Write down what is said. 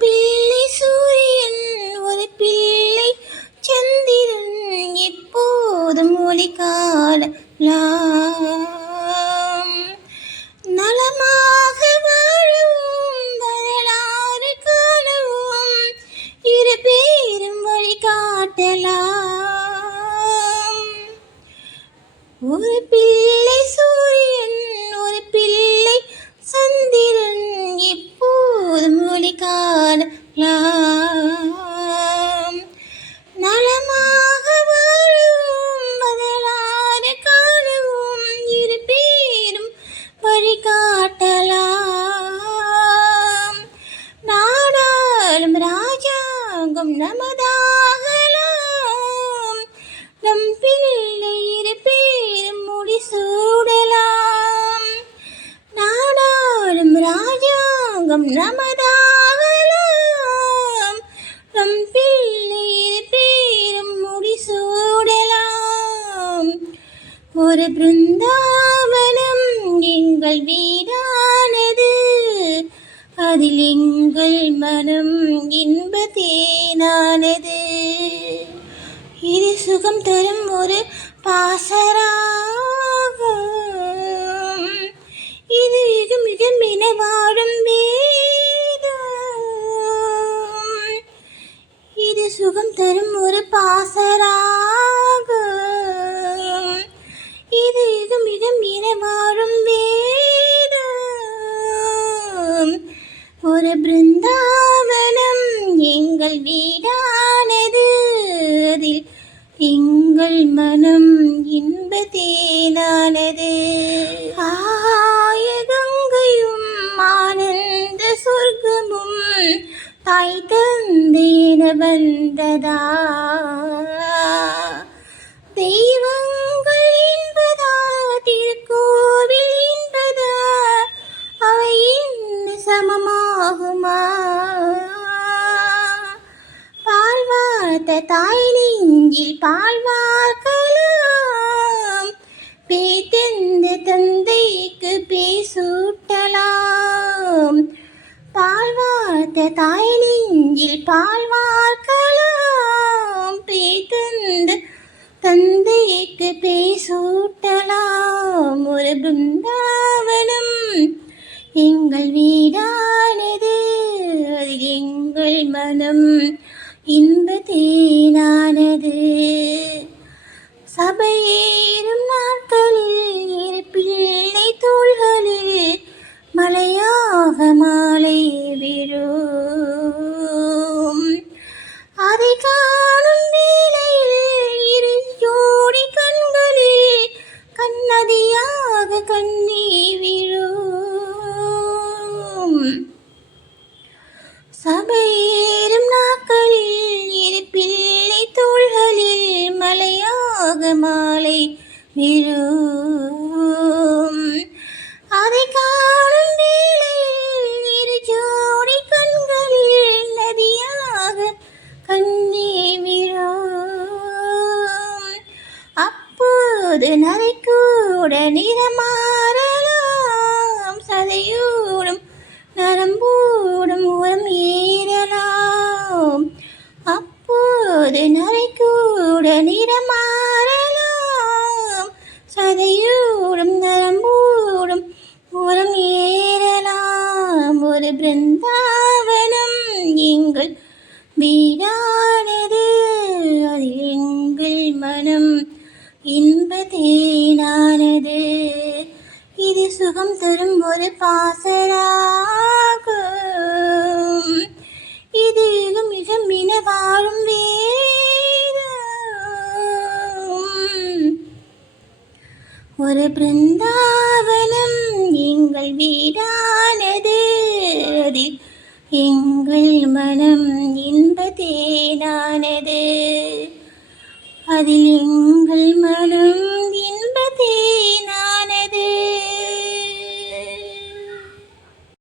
பிள்ளை சூரியன் ஒரு பிள்ளை சந்திரன் எப்போதும் ஒளி காணலாம். நலமாக வாழவும் வரலாறு காணவும் இரு பேரும் வழி காட்டலாம். ஒரு பிள்ளை சூரியன் ஒரு பிள்ளை சந்திரன் எப்போதும் ஒளி காணலாம். நலமாக வாழவும் வரலாறு காணவும் இரு பேரும் வழி காட்டலாம். நாடாளும் ராஜாங்கம் நமதாகலாம். நம் பிள்ளை இரு பேரும் முடிசூடலாம். நாடாளும் ராஜாங்கம் நமதாகலாம். நம் பிள்ளை இரு பேரும் முடிசூடலாம். ஒரு பிருந்தாவனம் எங்கள் வீடானது, அதில் எங்கள் மனம் இன்ப தேனானது. இது சுகம் தரும் ஒரு பாசராகம், இது மிக மிக மின வாழும் வேதம். இது சுகம் தரும் ஒரு பாசராகம், இது மிக மிக மின வாழும் வேதம். ஒரு பிருந்தாவனம் எங்கள் வீடானது, அதில் எங்கள் மனம் இன்ப தேனானது. ஆய கங்கையும் ஆனந்த சொர்க்கமும் தாய் தந்தையென வந்ததா. தெய்வங்கள் என்பதா திருக்கோவில் என்பதா, அவை என்ன சமமாகுமா. பால் வார்த்த தாய் நெஞ்சில் பால் வார்க்கலாம். பேத்தெந்த தந்தைக்கு பேசூட்டலாம். பால் வார்த்த தாய் நெஞ்சில் பால் வார்க்கலாம். பேத்தெந்த தந்தைக்கு பேசூட்டலாம். ஒரு பிருந்தாவனம் எங்கள் வீடானது, அதில் எங்கள் மனம் இன்ப தேனானது. சபையேறும் நாட்களில் இரு பிள்ளை தோள்களில் மலையாக மாலை விழும். அதை காணும் வேளையில் இரு ஜோடி கண்களில் கண்ணதியாக கண்ணீர் விழும். சபையேறும் நாட்களில் இரு பிள்ளை தோள்களில் மலையாக மாலை விழும். அதை காணும் வேளையில் இரு ஜோடி கண்களில் நதியாக கண்ணீர் விழும். அப்போது நரைக்கூட நிறமாறலாம். சதையோடும் நரம்போடும் உரம் ஏறலாம். அப்போது நரைக்கூட நிறமாறலாம். சதையோடும் நரம்போடும் உரம் ஏறலாம். ஒரு பிருந்தாவனம் எங்கள் வீடானது, அதில் எங்கள் மனம் இன்ப தேனானது. இது சுகம் தரும் ஒரு பாசராகம், இது மிக மிக மின வாழும் வேதம். ஒரு பிருந்தாவனம் எங்கள் வீடானது, அதில் எங்கள் மனம் இன்ப தேனானது. அதில் எங்கள் மனம்